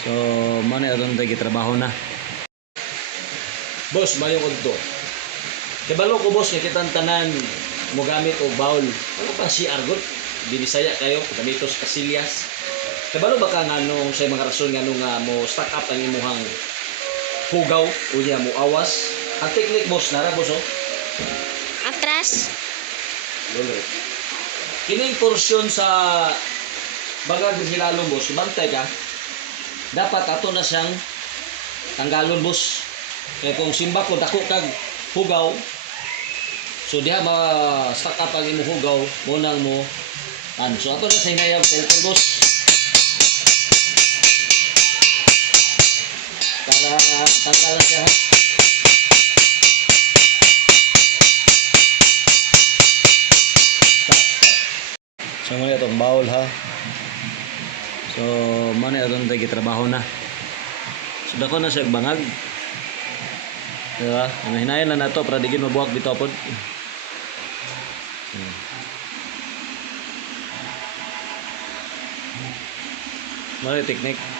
So, mani adon tayo trabaho na. Boss, mayong udto. Kibalo ko boss, nga kitang tanan mo gamit og bowl. Ano pa si Argot? Binisaya kayo, Gamitos Casillas. Kibalo ba ka nganong sa mga rason nganong nga mo stack up ang imuhang hugaw o niya mo awas? Ang technique boss, nara boss oh. Atras. Lolo. Kining porsyon sa bagag hilalong boss, bantay ka. Dapat ato na siyang tanggalon boss. Kaya kung simba ko dako kag hugaw, so diha ma-stack up ang imong hugaw, munang mo so ato na sa hinayang filter boss. Para tanggalan siya ha. So muna itong bowl ha. So muna itong tayo trabaho na. So dako na siya bangag. Diba? Hinahin lang na ito para digin mabuhak dito po. Muna yung technique.